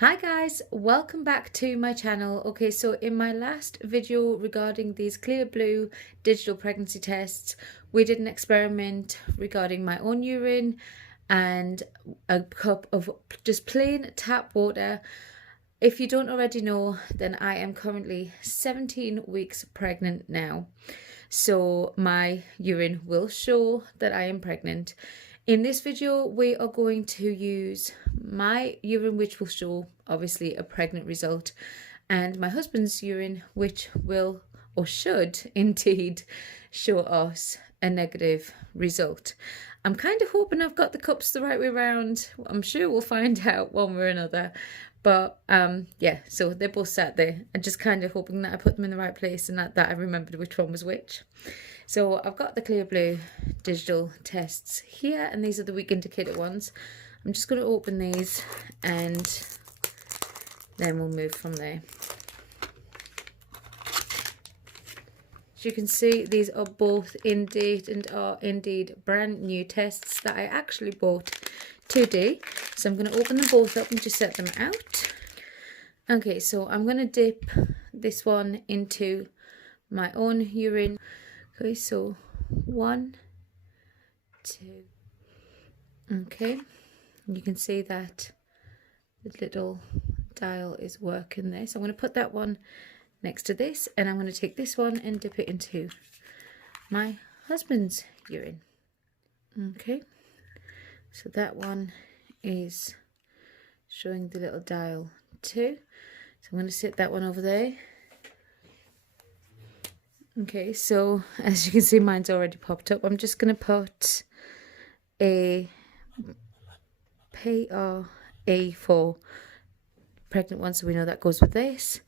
Hi guys, welcome back to my channel. Okay, so in my last video regarding these Clearblue digital pregnancy tests, we did an experiment regarding my own urine and a cup of just plain tap water. If you don't already know, then I am currently 17 weeks pregnant now. So my urine will show that I am pregnant. In this video, we are going to use my urine, which will show obviously a pregnant result, and my husband's urine, which will or should indeed show us a negative result. I'm kind of hoping I've got the cups the right way around. I'm sure we'll find out one way or another. But yeah, so they're both sat there. I'm just kind of hoping that I put them in the right place and that I remembered which one was which. So I've got the Clearblue digital tests here, and these are the week indicator ones. I'm just going to open these and then we'll move from there. As you can see, these are both in date and are indeed brand new tests that I actually bought today. So I'm going to open them both up and just set them out. Okay, so I'm going to dip this one into my own urine. Okay, so 1, 2. Okay, you can see that the little dial is working there. So I'm going to put that one next to this, and I'm going to take this one and dip it into my husband's urine. Okay, so that one is showing the little dial too. So I'm going to sit that one over there. Okay, so as you can see, mine's already popped up. I'm just going to put a PRA for pregnant one, so we know that goes with this.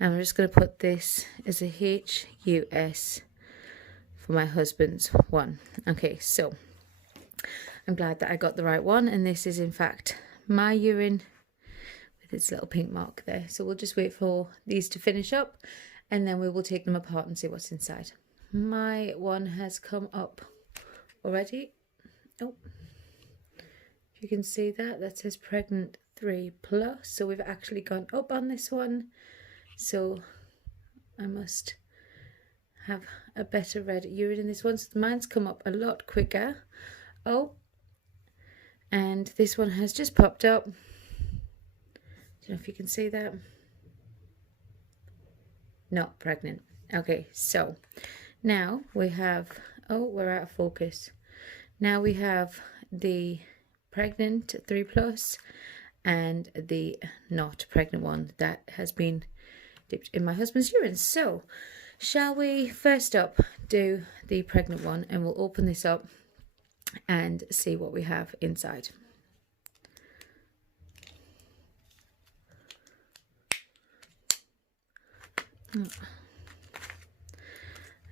And I'm just going to put this as a HUS for my husband's one. Okay, so I'm glad that I got the right one, and this is in fact my urine with its little pink mark there. So we'll just wait for these to finish up, and then we will take them apart and see what's inside. My one has come up already. Oh, if you can see that, that says pregnant 3+. So we've actually gone up on this one. So I must have a better red urine in this one. So mine's come up a lot quicker. Oh, and this one has just popped up. Don't know if you can see that. Not pregnant. Okay, so now we have, oh, we're out of focus. Now we have the pregnant 3+ and the not pregnant one that has been dipped in my husband's urine. So shall we first up do the pregnant one, and we'll open this up and see what we have inside.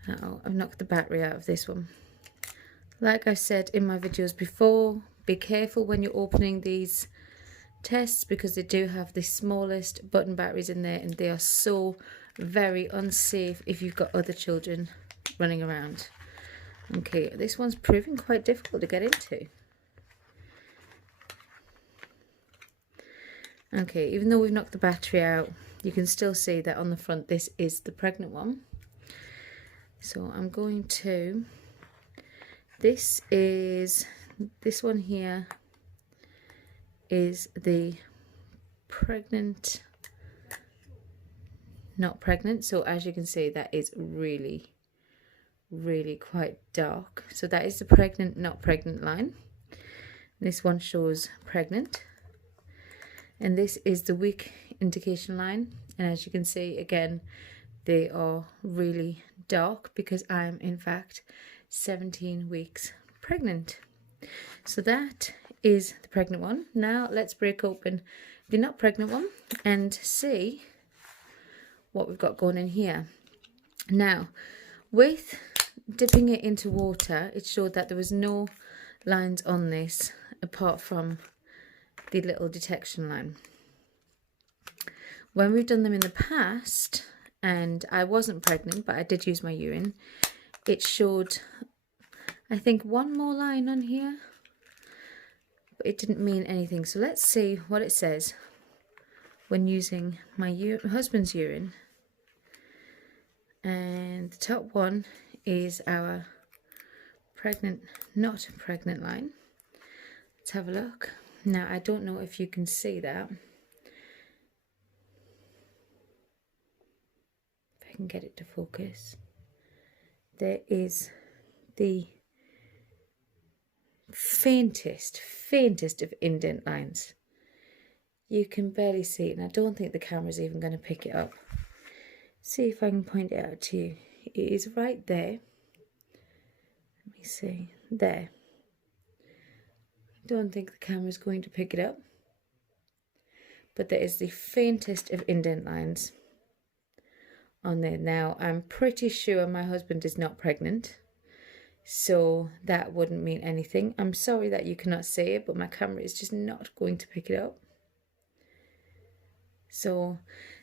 Uh-oh, I've knocked the battery out of this one. Like I said in my videos before, be careful when you're opening these tests, because they do have the smallest button batteries in there, and they are so very unsafe if you've got other children running around. Okay, this one's proving quite difficult to get into. Okay, even though we've knocked the battery out, you can still see that on the front this is the pregnant one. So I'm going to, this one here is the pregnant, not pregnant. So as you can see, that is really quite dark. So that is the pregnant, not pregnant line. This one shows pregnant, and this is the week indication line. And as you can see, again, they are really dark because I'm in fact 17 weeks pregnant. So that is the pregnant one. Now let's break open the not pregnant one and see what we've got going in here. Now, with dipping it into water, it showed that there was no lines on this apart from the little detection line. When we've done them in the past, and I wasn't pregnant, but I did use my urine, it showed, I think, one more line on here, but it didn't mean anything. So let's see what it says when using my husband's urine. And the top one is our not pregnant line. Let's have a look. Now, I don't know if you can see that. If I can get it to focus. There is the faintest of indent lines. You can barely see it, and I don't think the camera's even going to pick it up. See if I can point it out to you. It is right there. Let me see. There. I don't think the camera's going to pick it up. But there is the faintest of indent lines on there. Now, I'm pretty sure my husband is not pregnant, so that wouldn't mean anything. I'm sorry that you cannot see it, but my camera is just not going to pick it up. So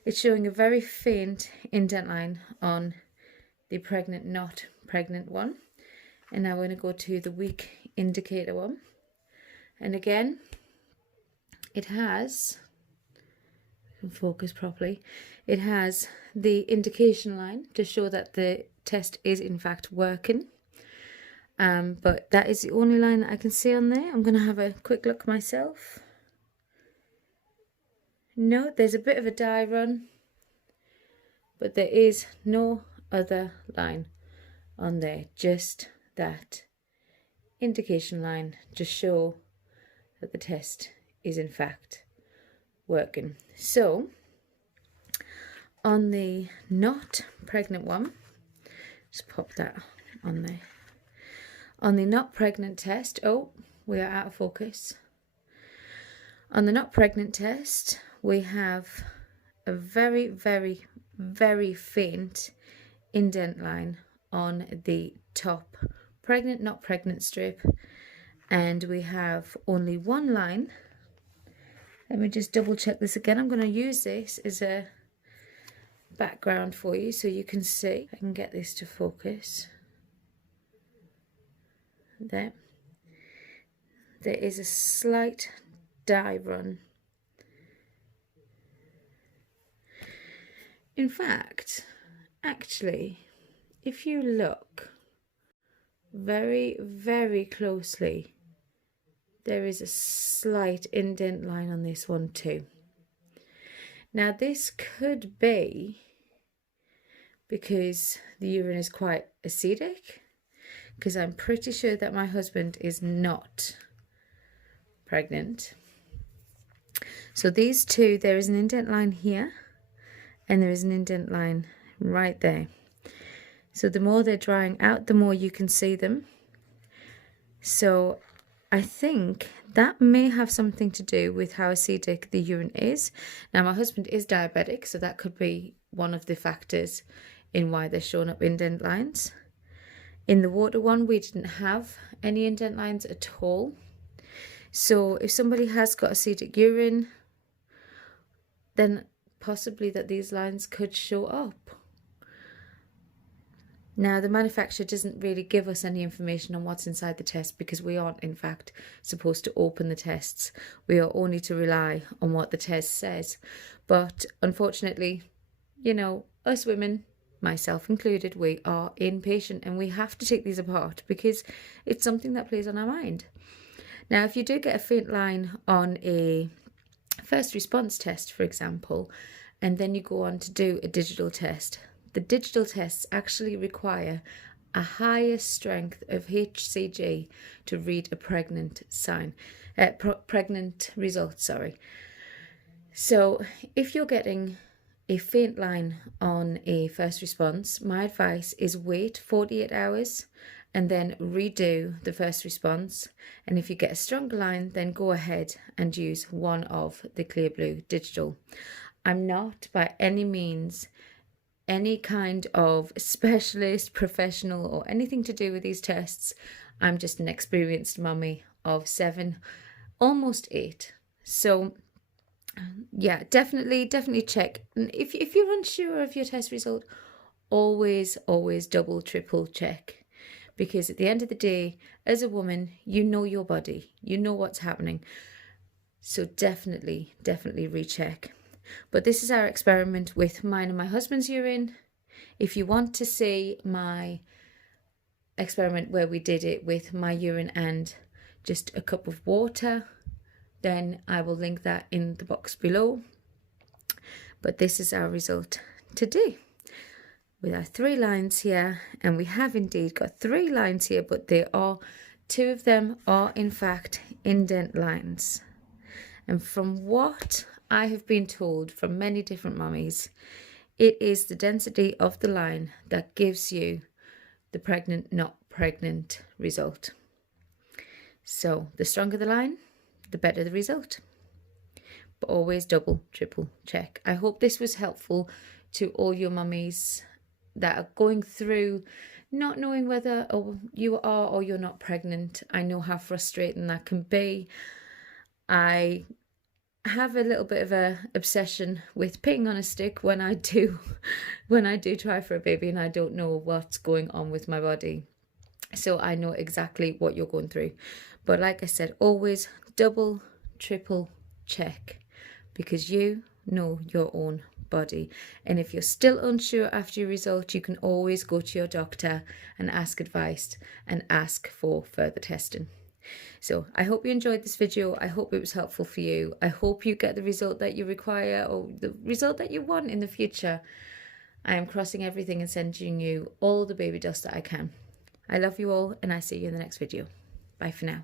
it's showing a very faint indent line on the pregnant, not pregnant one. And now we're going to go to the weak indicator one. And again, it has, focus properly, it has the indication line to show that the test is in fact working. But that is the only line that I can see on there. I'm going to have a quick look myself. No, there's a bit of a dye run, but there is no other line on there, just that indication line to show that the test is in fact working. So on the not pregnant one, just pop that on there. On the not pregnant test, oh, we are out of focus. On the not pregnant test, we have a very faint indent line on the top pregnant, not pregnant strip, and we have only one line. Let me just double check this again. I'm going to use this as a background for you so you can see. I can get this to focus. There is a slight dye run. In fact, actually, if you look very closely, there is a slight indent line on this one too. Now this could be because the urine is quite acidic, because I'm pretty sure that my husband is not pregnant. So these two, there is an indent line here and there is an indent line right there. So the more they're drying out, the more you can see them. So I think that may have something to do with how acidic the urine is. Now my husband is diabetic, so that could be one of the factors in why they're showing up indent lines. In the water one, we didn't have any indent lines at all. So if somebody has got acidic urine, then possibly that these lines could show up. Now, the manufacturer doesn't really give us any information on what's inside the test, because we aren't, in fact, supposed to open the tests. We are only to rely on what the test says. But unfortunately, you know, us women, myself included, we are impatient and we have to take these apart because it's something that plays on our mind. Now, if you do get a faint line on a first response test, for example, and then you go on to do a digital test, the digital tests actually require a higher strength of HCG to read a pregnant pregnant result, sorry. So if you're getting a faint line on a first response, my advice is wait 48 hours and then redo the first response. And if you get a stronger line, then go ahead and use one of the Clearblue digital. I'm not by any means any kind of specialist, professional, or anything to do with these tests. I'm just an experienced mummy of 7, almost 8. So yeah, definitely check. And if you're unsure of your test result, always double, triple check. Because at the end of the day, as a woman, you know your body, you know what's happening. So definitely recheck. But this is our experiment with mine and my husband's urine. If you want to see my experiment where we did it with my urine and just a cup of water, then I will link that in the box below. But this is our result today with our 3 lines here, and we have indeed got 3 lines here, but they are 2 of them are in fact indent lines. And from what I have been told from many different mummies, it is the density of the line that gives you the pregnant, not pregnant result. So the stronger the line, the better the result. But always double, triple check. I hope this was helpful to all your mummies that are going through not knowing whether you are or you're not pregnant. I know how frustrating that can be. I have a little bit of a obsession with peeing on a stick when I do try for a baby and I don't know what's going on with my body. So I know exactly what you're going through. But like I said, always double, triple check, because you know your own body. And if you're still unsure after your result, you can always go to your doctor and ask advice and ask for further testing. So I hope you enjoyed this video. I hope it was helpful for you. I hope you get the result that you require or the result that you want in the future. I am crossing everything and sending you all the baby dust that I can. I love you all, and I see you in the next video. Bye for now.